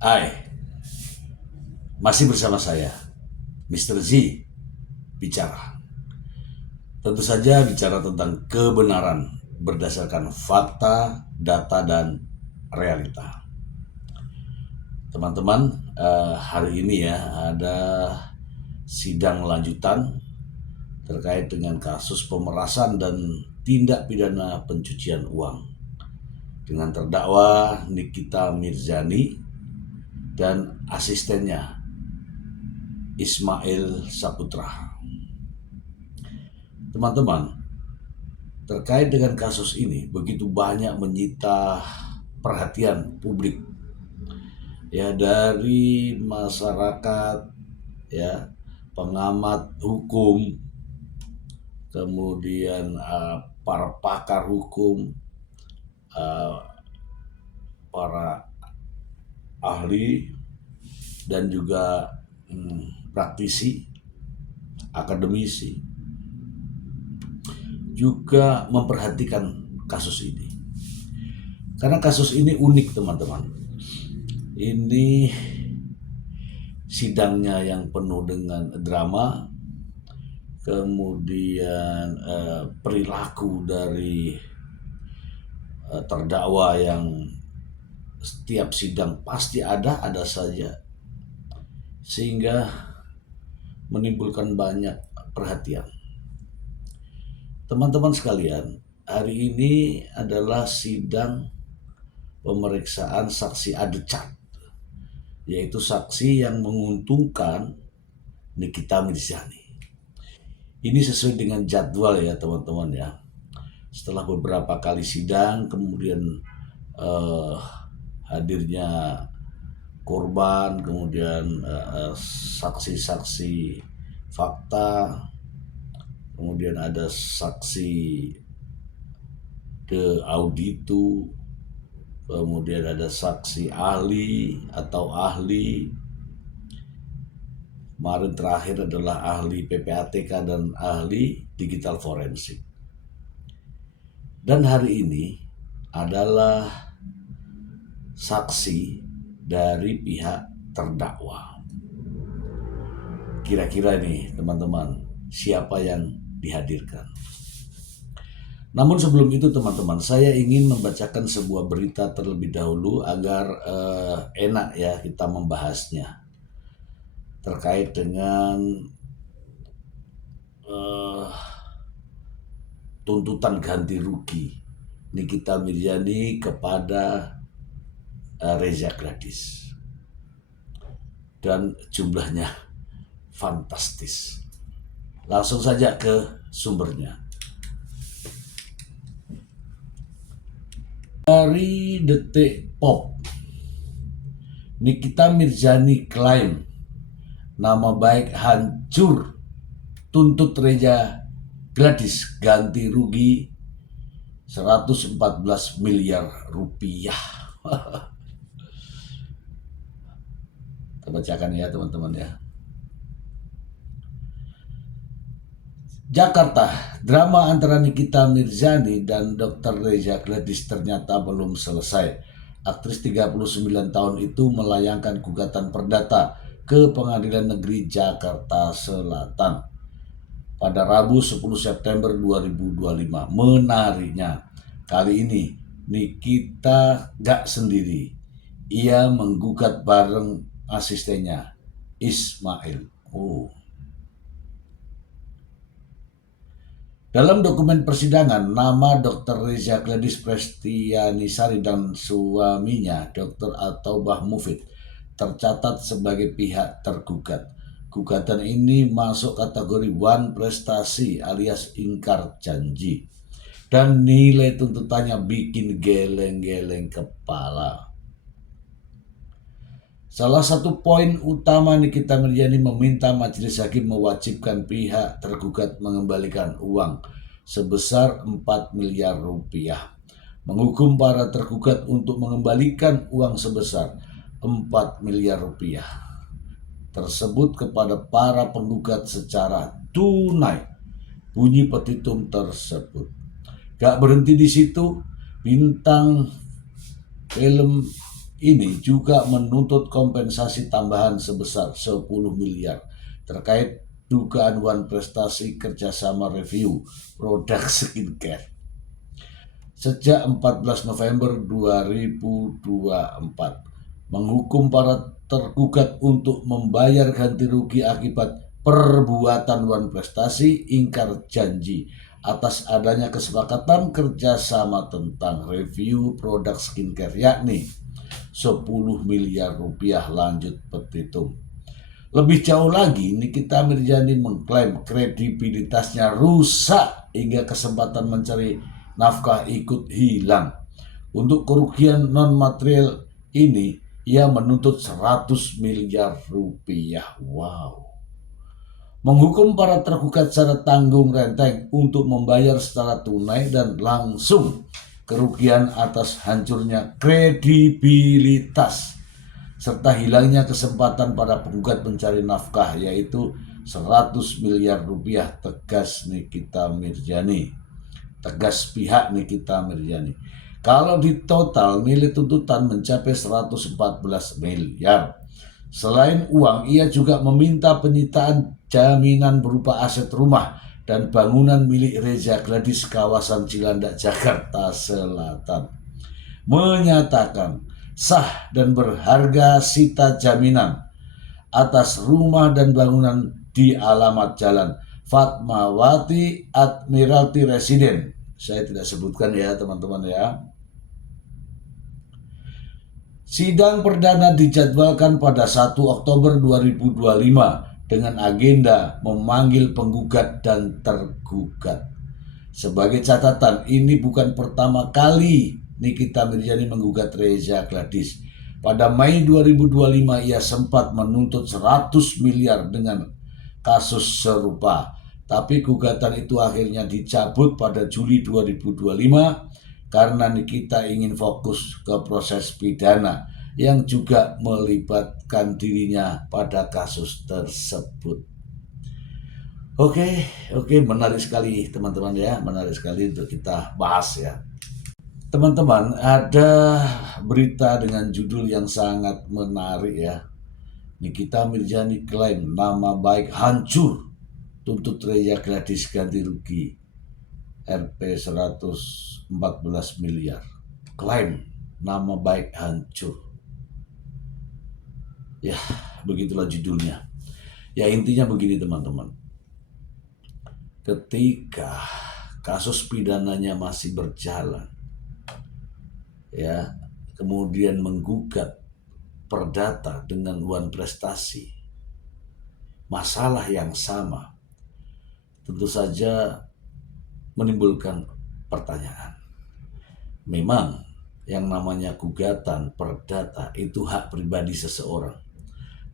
Hai, masih bersama saya, Mr. Z, bicara. Tentu saja bicara tentang kebenaran berdasarkan fakta, data, dan realita. Teman-teman, hari ini ya ada sidang lanjutan terkait dengan kasus pemerasan dan tindak pidana pencucian uang dengan terdakwa Nikita Mirzani dan asistennya Ismail Saputra. Teman-teman, terkait dengan kasus ini begitu banyak menyita perhatian publik ya, dari masyarakat ya, pengamat hukum, kemudian para pakar hukum, uh, para ahli, dan juga praktisi, akademisi juga memperhatikan kasus ini. Karena kasus ini unik, teman-teman. Ini sidangnya yang penuh dengan drama, kemudian perilaku dari terdakwa yang setiap sidang pasti ada saja, sehingga menimbulkan banyak perhatian. Teman-teman sekalian, hari ini adalah sidang pemeriksaan saksi adecat, yaitu saksi yang menguntungkan Nikita Mirzani. Ini sesuai dengan jadwal ya teman-teman ya. Setelah beberapa kali sidang, kemudian hadirnya korban, kemudian saksi-saksi fakta, kemudian ada saksi de auditu, kemudian ada saksi ahli atau ahli. Kemarin terakhir adalah ahli PPATK dan ahli digital forensik. Dan hari ini adalah saksi dari pihak terdakwa. Kira-kira nih teman-teman, siapa yang dihadirkan? Namun sebelum itu teman-teman, saya ingin membacakan sebuah berita terlebih dahulu agar enak ya kita membahasnya, terkait dengan tuntutan ganti rugi Nikita Mirzani kepada Reza Gladys, dan jumlahnya fantastis. Langsung saja ke sumbernya. Dari Detik Pop, Nikita Mirzani klaim nama baik hancur, tuntut Reza Gladys ganti rugi 114 miliar rupiah. Kita bacakan ya teman-teman ya. Jakarta, drama antara Nikita Mirzani dan Dr. Reza Gladys ternyata belum selesai. Aktris 39 tahun itu melayangkan gugatan perdata ke Pengadilan Negeri Jakarta Selatan pada Rabu 10 September 2025. Menariknya, kali ini Nikita gak sendiri. Ia menggugat bareng asistennya, Ismail. Dalam dokumen persidangan, nama Dr. Reza Gladys Prestianisari dan suaminya, Dr. Ataubah Mufid, tercatat sebagai pihak tergugat. Gugatan ini masuk kategori wan prestasi alias ingkar janji, dan nilai tuntutannya bikin geleng-geleng kepala. Salah satu poin utama Nikita Mirzani meminta majelis hakim mewajibkan pihak tergugat mengembalikan uang sebesar 4 miliar rupiah. Menghukum para tergugat untuk mengembalikan uang sebesar 4 miliar rupiah tersebut kepada para penggugat secara tunai. Bunyi petitum tersebut. Gak berhenti di situ, bintang film ini juga menuntut kompensasi tambahan sebesar 10 miliar terkait dugaan wan prestasi kerjasama review produk skincare sejak 14 November 2024, menghukum para tergugat untuk membayar ganti rugi akibat perbuatan wan prestasi ingkar janji atas adanya kesepakatan kerjasama tentang review produk skincare, yakni 10 miliar rupiah, lanjut petitum. Lebih jauh lagi, Nikita Mirzani mengklaim kredibilitasnya rusak hingga kesempatan mencari nafkah ikut hilang. Untuk kerugian non-material ini, ia menuntut 100 miliar rupiah. Wow. Menghukum para tergugat secara tanggung renteng untuk membayar secara tunai dan langsung kerugian atas hancurnya kredibilitas serta hilangnya kesempatan para penggugat mencari nafkah, yaitu 100 miliar rupiah, tegas Nikita Mirzani. Tegas pihak Nikita Mirzani. Kalau di total nilai tuntutan mencapai 114 miliar. Selain uang, ia juga meminta penyitaan jaminan berupa aset rumah dan bangunan milik Reza Gladys kawasan Cilandak, Jakarta Selatan. Menyatakan sah dan berharga sita jaminan atas rumah dan bangunan di alamat Jalan Fatmawati Admiralty Residen. Saya tidak sebutkan ya teman-teman ya. Sidang perdana dijadwalkan pada 1 Oktober 2025 dengan agenda memanggil penggugat dan tergugat. Sebagai catatan, ini bukan pertama kali Nikita Mirzani menggugat Reza Gladys. Pada Mei 2025 ia sempat menuntut 100 miliar dengan kasus serupa. Tapi gugatan itu akhirnya dicabut pada Juli 2025 karena Nikita ingin fokus ke proses pidana yang juga melibatkan dirinya pada kasus tersebut. Oke, menarik sekali teman-teman ya, menarik sekali untuk kita bahas ya. Teman-teman, ada berita dengan judul yang sangat menarik ya. Nikita Mirzani klaim nama baik hancur, tuntut Reza Gladys ganti rugi Rp 114 miliar. Klaim nama baik hancur. Ya, begitulah judulnya. Ya, intinya begini teman-teman. Ketika kasus pidananya masih berjalan, ya, kemudian menggugat perdata dengan wan prestasi, masalah yang sama, tentu saja menimbulkan pertanyaan. Memang yang namanya gugatan perdata itu hak pribadi seseorang,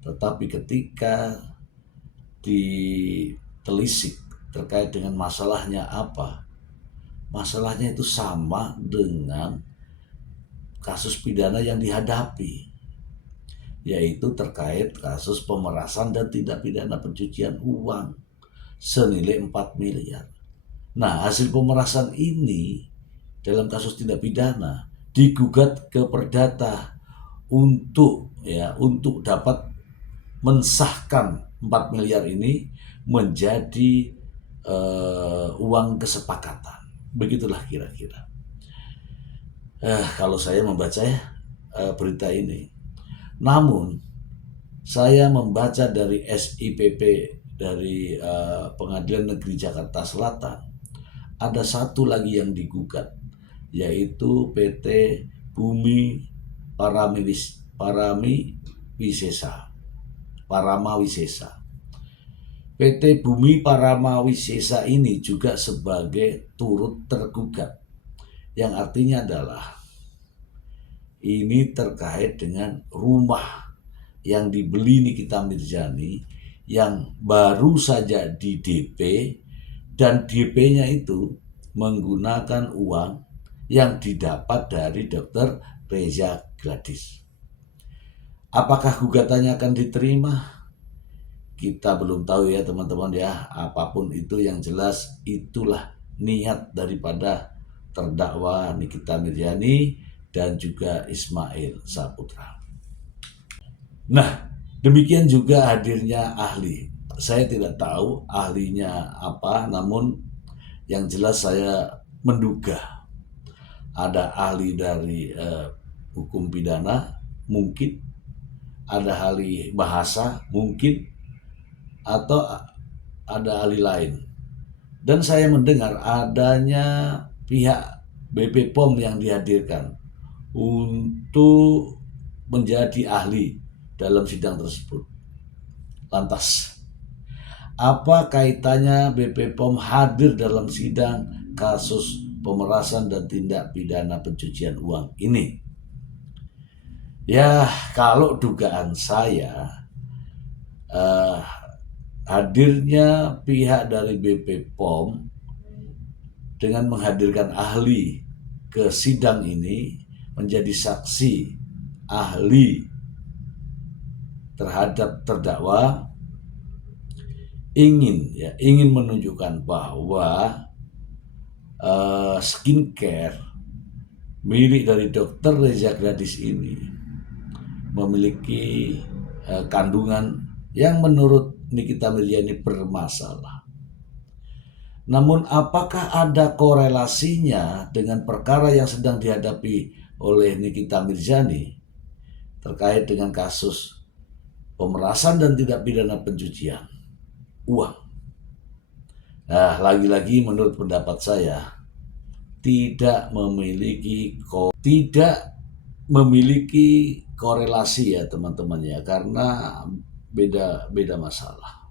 tetapi ketika ditelisik terkait dengan masalahnya apa, masalahnya itu sama dengan kasus pidana yang dihadapi, yaitu terkait kasus pemerasan dan tindak pidana pencucian uang senilai 4 miliar. Nah, hasil pemerasan ini dalam kasus tindak pidana digugat ke perdata untuk dapat mensahkan 4 miliar ini menjadi uang kesepakatan. Begitulah kira-kira. Kalau saya membaca berita ini. Namun saya membaca dari SIPP dari Pengadilan Negeri Jakarta Selatan, ada satu lagi yang digugat, yaitu PT Bumi Parama Wisesa. PT Bumi Parama Wisesa ini juga sebagai turut tergugat, yang artinya adalah ini terkait dengan rumah yang dibeli Nikita Mirzani yang baru saja di DP, dan DP-nya itu menggunakan uang yang didapat dari Dr. Reza Gladys. Apakah gugatannya akan diterima? Kita belum tahu ya teman-teman ya. Apapun itu, yang jelas itulah niat daripada terdakwa Nikita Mirzani dan juga Ismail Saputra. Nah, demikian juga hadirnya ahli. Saya tidak tahu ahlinya apa, namun yang jelas saya menduga ada ahli dari hukum pidana, mungkin ada ahli bahasa, mungkin, atau ada ahli lain. Dan saya mendengar adanya pihak BP POM yang dihadirkan untuk menjadi ahli dalam sidang tersebut. Lantas, apa kaitannya BP POM hadir dalam sidang kasus pemerasan dan tindak pidana pencucian uang ini? Ya, kalau dugaan saya, hadirnya pihak dari BP POM dengan menghadirkan ahli ke sidang ini menjadi saksi ahli terhadap terdakwa ingin menunjukkan bahwa skincare milik dari Dr. Reza Gladys ini memiliki kandungan yang menurut Nikita Mirzani bermasalah. Namun apakah ada korelasinya dengan perkara yang sedang dihadapi oleh Nikita Mirzani terkait dengan kasus pemerasan dan tindak pidana pencucian uang? Nah, lagi-lagi menurut pendapat saya tidak memiliki korelasi ya teman-teman ya, karena beda masalah.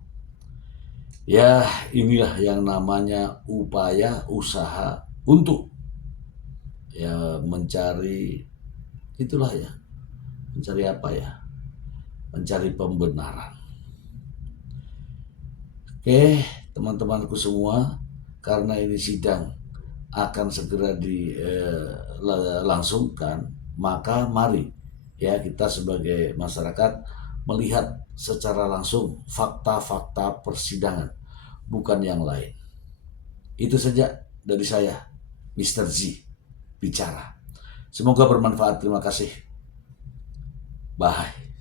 Ya, inilah yang namanya upaya usaha untuk ya mencari itulah ya. Mencari apa ya? Mencari pembenaran. Oke, teman-temanku semua, karena ini sidang akan segera dilangsungkan, maka mari ya kita sebagai masyarakat melihat secara langsung fakta-fakta persidangan, bukan yang lain. Itu saja dari saya, Mr. Z bicara. Semoga bermanfaat. Terima kasih. Bye.